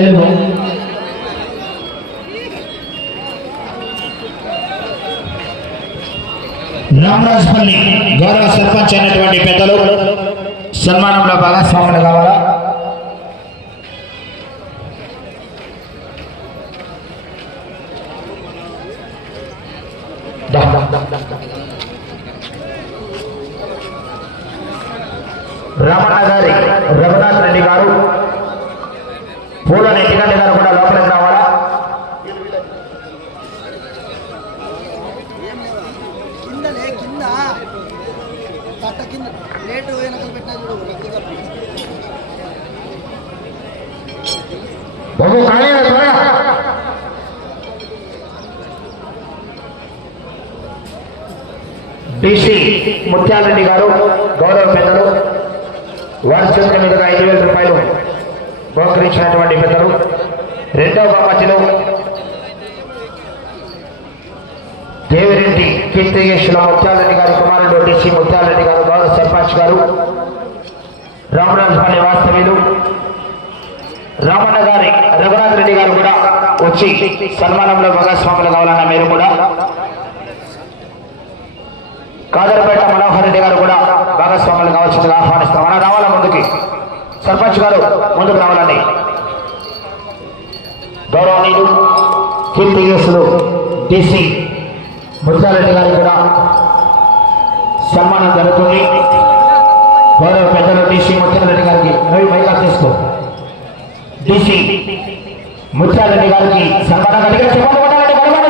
తెలుగు రామరాజపల్లి గౌరవ సర్పంచ్ అయినటువంటి పెద్దలు. సన్మానంలో భాగస్వాములు కావాలా బాబు కానీ త్వరగా డిసి ముత్యాలరెడ్డి గారు గౌరవ పెద్దలు వారి చేతుల మీదుగా ఐదు వేల రూపాయలు బహుకరించినటువంటి పెద్దలు. రెండవ బహుమతిలో దేవిరెడ్డి కీర్తిగేశ్వర ముత్యాలరెడ్డి గారు కుమారుడు డిసి ముత్యాలరెడ్డి గారు గౌరవ సర్పంచ్ గారు. రామరాజపల్లి వాస్తవ్యులు. రామన్న గారి రఘునాథ్ రెడ్డి గారు కూడా వచ్చి సన్మానంలో భాగస్వాములు కావాలన్న మీరు కూడా. కాదరపేట మనోహర్ రెడ్డి గారు కూడా భాగస్వాములు కావాల్సిందిగా ఆహ్వానిస్తాం. అలా రావాల ముందుకి? సర్పంచ్ గారు ముందుకు రావాలండి. గౌరవనీయులు కీర్తికేసులు డిసి ముత్యారెడ్డి గారు కూడా సన్మానం జరుగుతుంది గౌరవ పెద్దలు డిసి ముత్యారెడ్డి గారికి రవి మైకా తీసుకో డిసి ముత్యారెడ్డి గారికి సన్మానం కలిగిన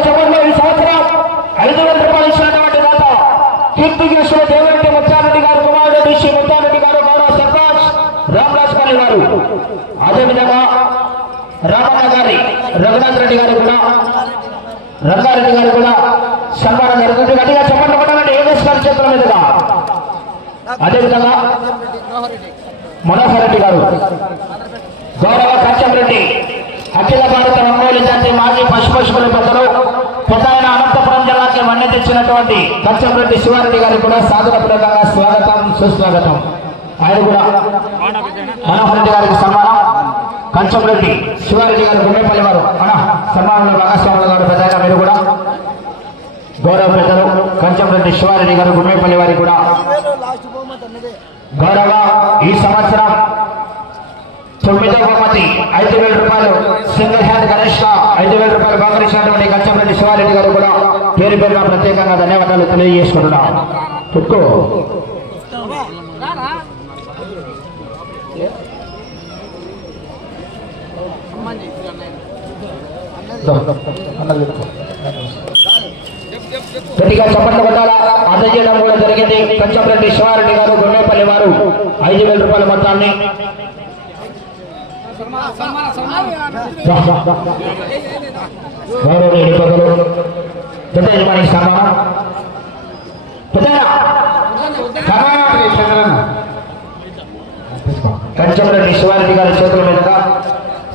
చెప్పండి ఈ సంవత్సరం ఐదు వేల రూపాయలు ఇచ్చినటువంటి దాత కీర్తికృష్ణ దేవరెడ్డి ముత్యారెడ్డి గారు కుమారుడు డిసి ముత్యారెడ్డి గారు గౌరవ సర్పంచ్ రామరాజపల్లి గారు అదేవిధంగా రామన్న గారి రఘునాథ్ రెడ్డి గారు కూడా రంగారెడ్డి గారు కూడా సన్మానం జరుగుతుంది. గట్టిగా చెప్పండి కొట్టాలండి యోగేష్ గారి చేతుల మీదుగా. అదేవిధంగా మనోహర్ రెడ్డి గారు. గౌరవ కచ్చంరెడ్డి అఖిల భారత ఒంగోలు జాతి మాజీ పశుపశువుల పెద్దలు పెద్ద ఆయన అనంతపురం జిల్లాకి వన్నె తెచ్చినటువంటి కచ్చంరెడ్డి శివారెడ్డి గారి కూడా సాధనపూర్వకంగా స్వాగతం సుస్వాగతం. ఆయన కూడా మనోహర్ రెడ్డి గారికి సన్మానం. కంచంరెడ్డి శివారెడ్డి గారు గుండెపల్లి వారు. మన సన్మానంలో భాగస్వాములు గారు పెద్ద మీరు కూడా. గౌరవ పెద్దలు కంచంరెడ్డి శివారెడ్డి గారు గుండెపల్లి వారికి కూడా. గౌరవ ఈ సంవత్సరం తొమ్మిదవ బహుమతి. ఐదు వేల రూపాయలు. సింగిల్ హ్యాండ్ గణేష్ ఐదు వేల రూపాయలు బహుకరించినటువంటి గచ్చంరెడ్డి శివారెడ్డి గారు కూడా పేరు పేరున ప్రత్యేకంగా ధన్యవాదాలు తెలియజేసుకుంటున్నాం. చుట్టూ గట్టిగా చప్పట్లు కొట్టాలా? అందజేయడం కూడా జరిగింది. కంచంరెడ్డి శివారెడ్డి గారు గొండేపల్లి వారు. ఐదు వేల రూపాయల మొత్తాన్ని గౌరవనీయులు పెద్దలు పెద్ద యజమాని సన్మానం కంచంరెడ్డి శివారెడ్డి గారి చేతుల మీదుగా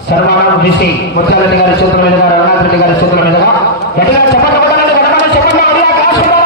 సన్మానం చేసి ముత్యారెడ్డి గారి చేతుల మీదుగా రఘునాథ్ రెడ్డి గారి చేతుల మీదుగా గట్టిగా చెప్పండి కొట్టాలండి, గడపండి,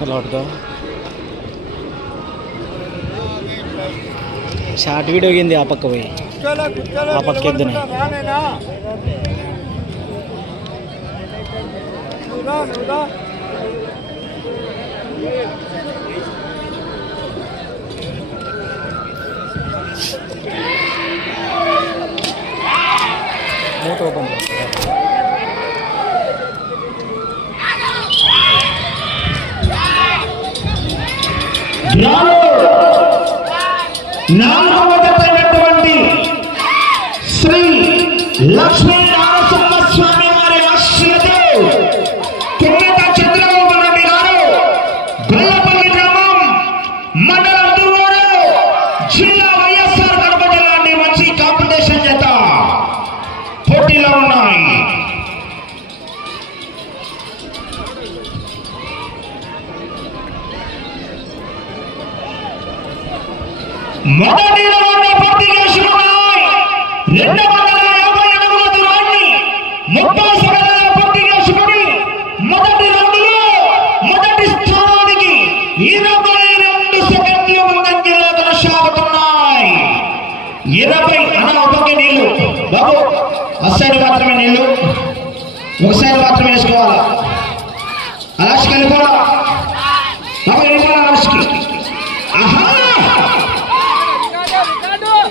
కుర్చీ షార్ట్ వీడియో కింది ఆ పక్క పోయి. ఆ పక్క ఎద్దున. మూత ఓపెన్ చేస్తా. నాలుగవదైనటువంటి శ్రీ లక్ష్మీ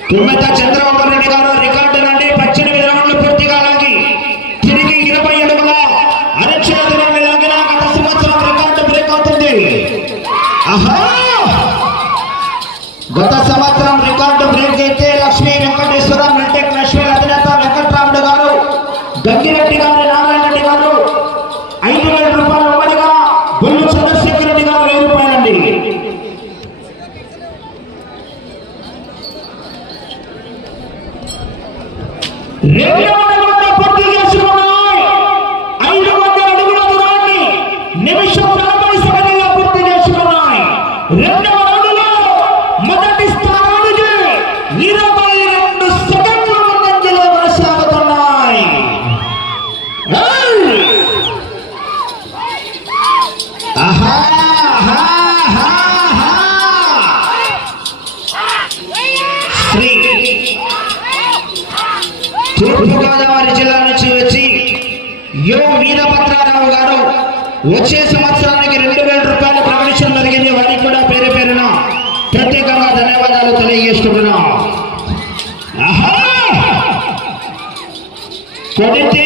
విమత చంద్రబాబు నాయుడు గారు రికార్డు తూర్పుగోదావరి జిల్లా నుంచి వచ్చి యో వీరభద్రారావు గారు వచ్చే సంవత్సరానికి రెండు వేల రూపాయలు ప్రమిషన్ జరిగింది. వారికి కూడా పేరు పేరున ప్రత్యేకంగా ధన్యవాదాలు తెలియజేసుకుంటున్నాం. కొడితే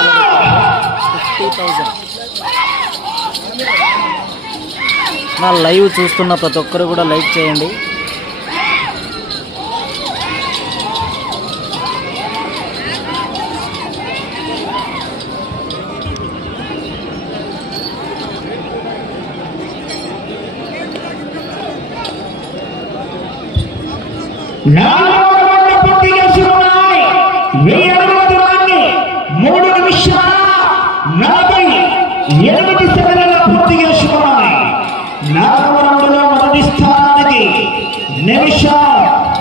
నా లైవ్ చూస్తున్న ప్రతి ఒక్కరు కూడా లైక్ చేయండి. నాలుగు పూర్తి చేసుకున్నాయి. Nemishal.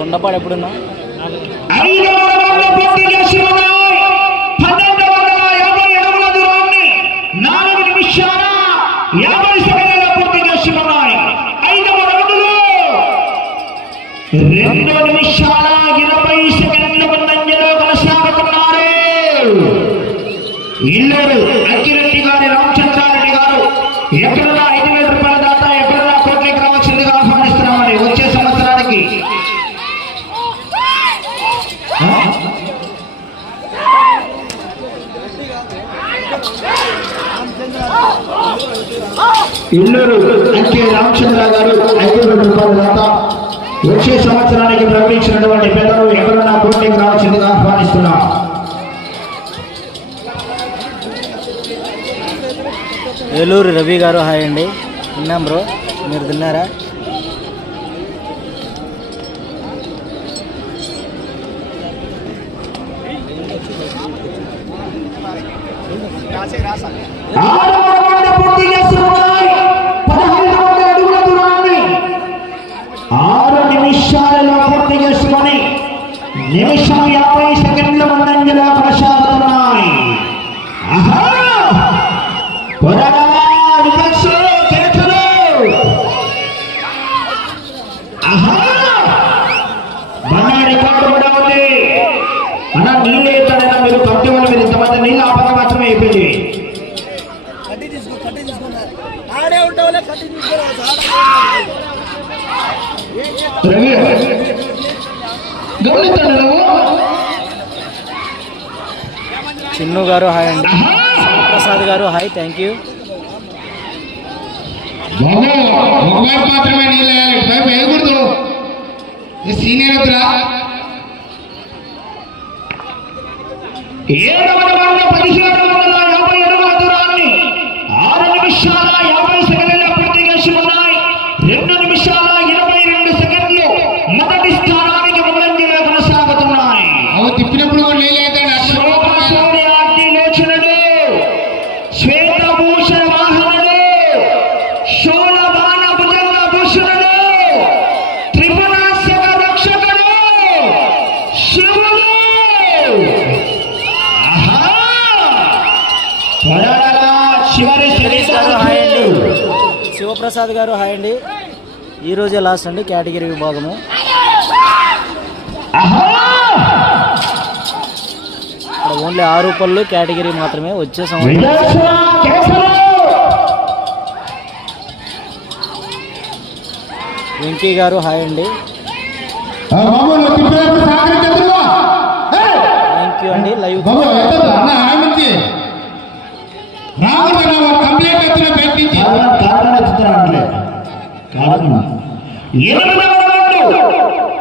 తొండపాడు ఎప్పుడున్నా? యాభై ఇల్లూరు ఎంకే రామచంద్ర గారు ఐదు వేల రూపాయల దాకా వచ్చే సంవత్సరానికి ప్రకటించినటువంటి పెద్దలు ఎవరైనా పోటీకి రావాల్సిందిగా ఆహ్వానిస్తున్నా. ఏలూరు రవి గారు హాయ్ అండి. తిన్నాం బ్రో మీరు తిన్నారా రాసా రవి చిన్ను గారు హాయ్ అండి. ప్రసాద్ గారు హాయ్ థ్యాంక్ యూ. మాత్రమే నీళ్ళు వేయాలి. ఇటువైపు వేయకూడదు సీనియర్ వద్దురా ఏడవ యాభై అడుగుల దూరాన్ని ఆరు నిమిషాల యాభై శివప్రసాద్ గారు హాయ్ అండి. ఈ రోజే లాస్ట్ అండి కేటగిరీ విభాగము! ఇక్కడ ఓన్లీ ఆరు పళ్ళు కేటగిరీ మాత్రమే వచ్చే సంవత్సరం. వెంకీ గారు హాయ్ అండి. థ్యాంక్ యూ అండి లైవ్ బాబు ఎత్తదు అన్న ఆరంభించి రాకూడదు అన్న కంప్లైంట్ ఎత్తున బయట నుంచి కారణం. కారణం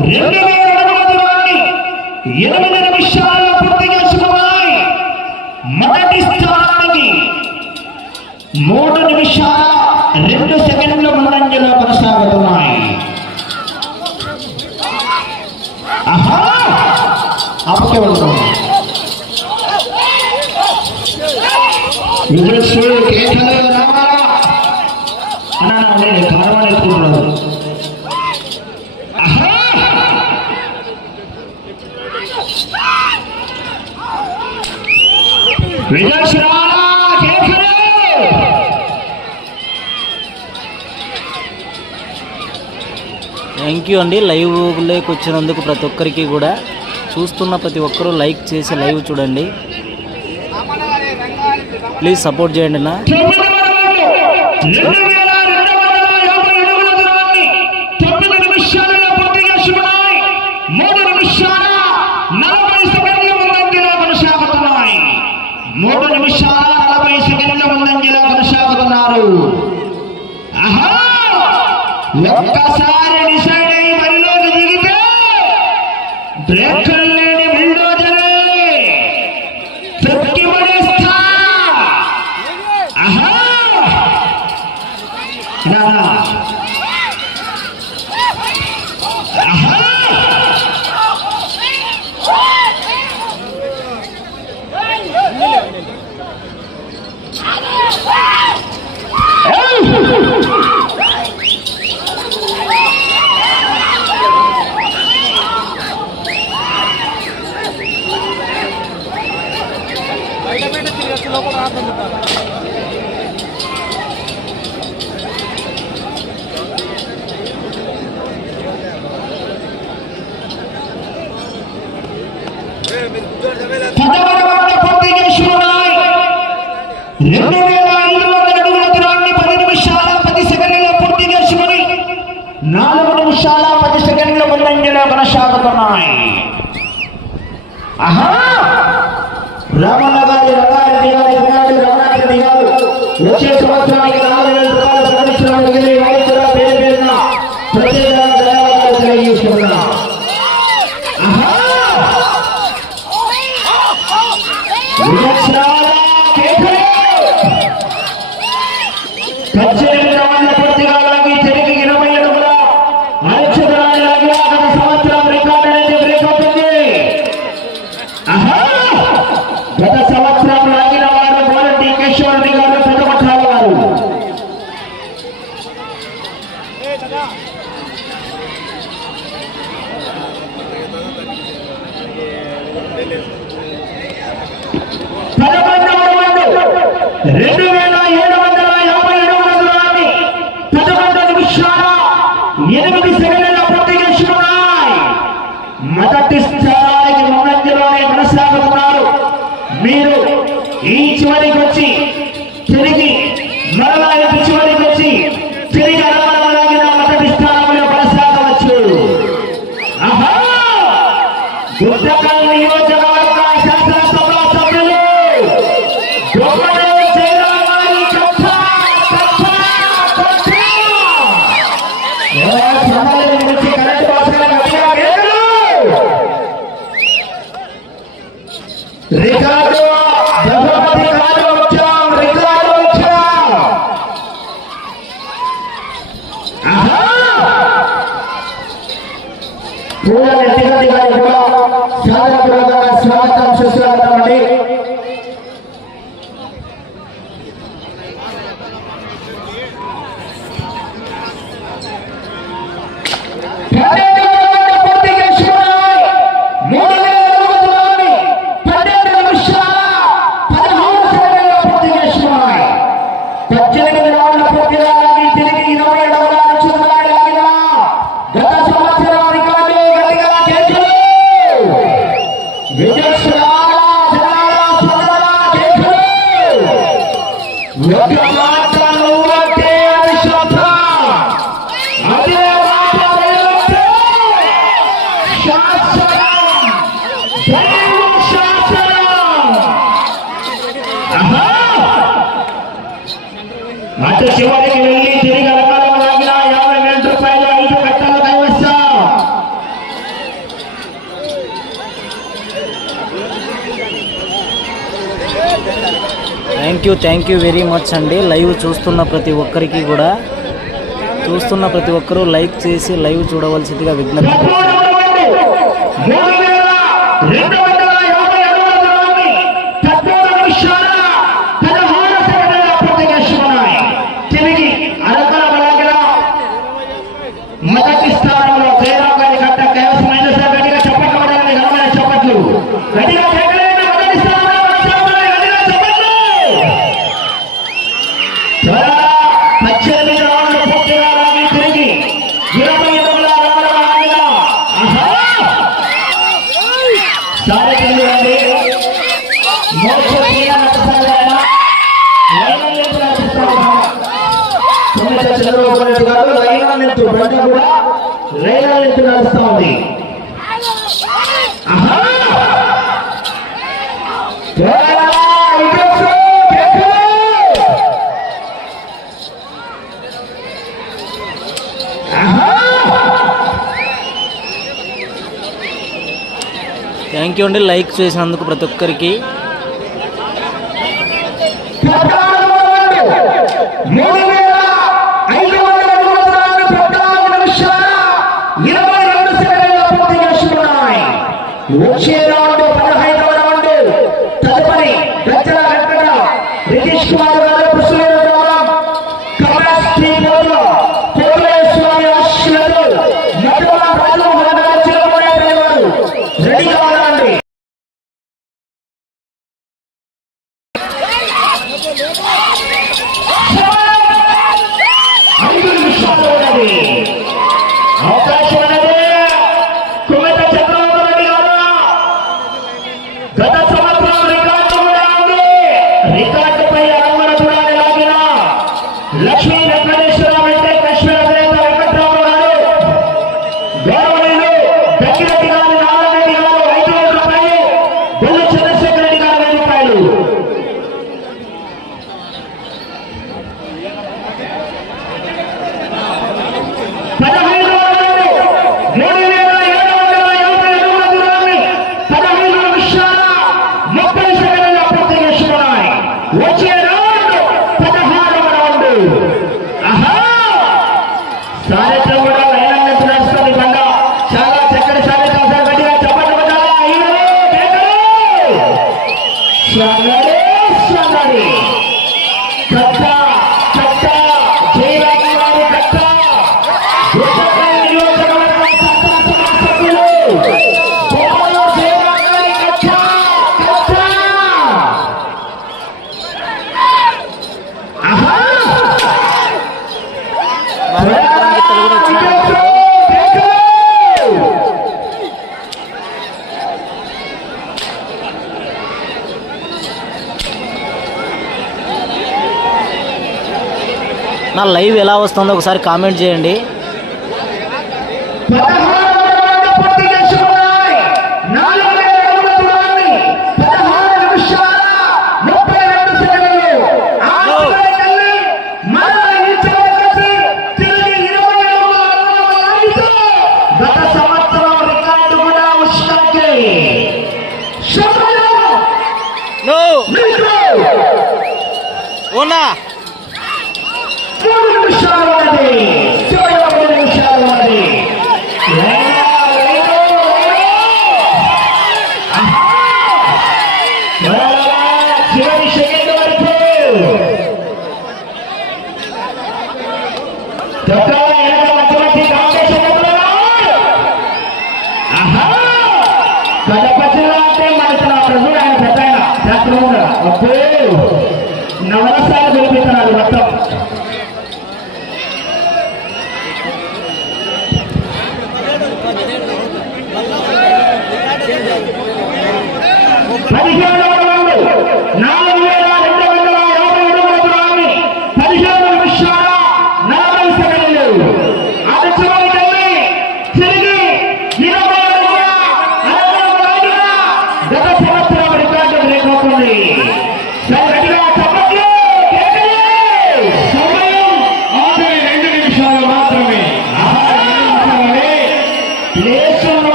రెండు వేల దూరాన్ని ఎనిమిది నిమిషాల్లో పూర్తి చేసుకున్నాయి మొదటి స్థానానికి మూడు నిమిషాల రెండు సెకండ్ల ముందంజలో కొనసాగుతున్నాయి. ఆహా! వెళ్తున్నాం. అన్నా నేను ఎత్తుకుంటున్నాను. థ్యాంక్ యూ అండి. లైవ్ లేకి వచ్చినందుకు ప్రతి ఒక్కరికి కూడా. చూస్తున్న ప్రతి ఒక్కరూ లైక్ చేసి లైవ్ చూడండి. ప్లీజ్ సపోర్ట్ చేయండి నా రెండు నిమిషాలలో మూడు నిమిషాల నలభై సెకండ్ల ముందంజలో కొనసాగుతున్నారు ఆహా! ఒక్కసారి డిసైడ్ అయ్యి బరిలోకి దిగితే బ్రేక్ గత సంవత్సరం లాగిన వారు బోల టీకేశ్వర రెడ్డి గారు పెద్దపట్టాల వారు రెండు record thank you thank you very much అండి. లైవ్ చూస్తున్న ప్రతి ఒక్కరికి కూడా చూస్తున్న ప్రతి ఒక్కరూ లైక్ చేసి లైవ్ చూడవలసిందిగా విజ్ఞప్తి. జట్టు నడుస్తా ఉంది థ్యాంక్ యూ అండి. లైక్ చేసినందుకు ప్రతి ఒక్కరికి. మూడు সে నా లైవ్ ఎలా వస్తుందో ఒకసారి కామెంట్ చేయండి.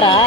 따라.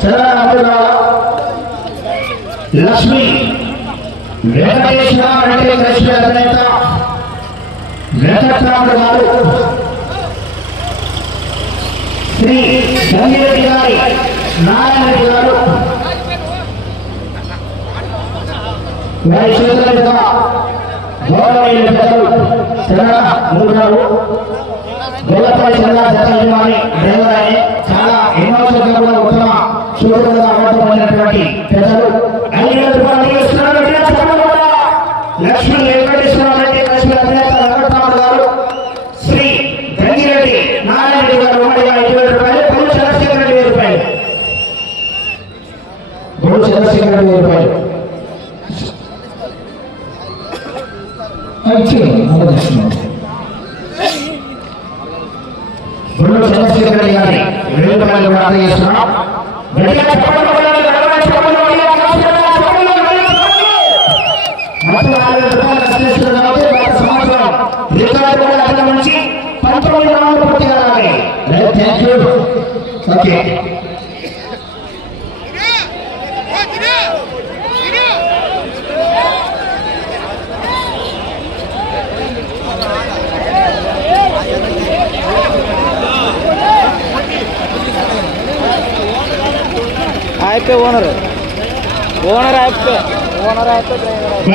చంద్రబాబు లక్ష్మి వెంకటేశ్వర లక్ష్మి అధినేత వెంకట్రాముడు గారు శ్రీ సంగిరెడ్డి గారి నారాయణరెడ్డి గారు వారి చేతుల మీద గౌరవమైన పెద్దలు తెలంగాణ మూడు గారు జిల్లా జత యజమాని దేవరాయే చాలా ఎన్నో చోట్ల కూడా ఉత్తమ చూడకుండా అమర్చబడినటువంటి ప్రజలు ఐదు వేల రూపాయలు అందిస్తున్నారు. వీళ్ళ చెప్పండి లక్ష్మీ అధినేత వెంకటరాముడు గారు శ్రీ గంగిరెడ్డి నారాయణ గారు ఉమ్మడిగా ఐదు వేల రూపాయలు పొల్లు చంద్రశేఖర రెడ్డి వెయ్యి రూపాయలు. పొల్లు చంద్రశేఖర రెడ్డి వెయ్యి రూపాయలు. గుండు కావాలి థ్యాంక్ యూ ఓకే ಆಯ್ಪೆ ಓನರ್ ಓನರ್ ಆಯ್ಪೆ. ಓನರ್ ಡ್ರೈವರ್ ಆಯ್ತು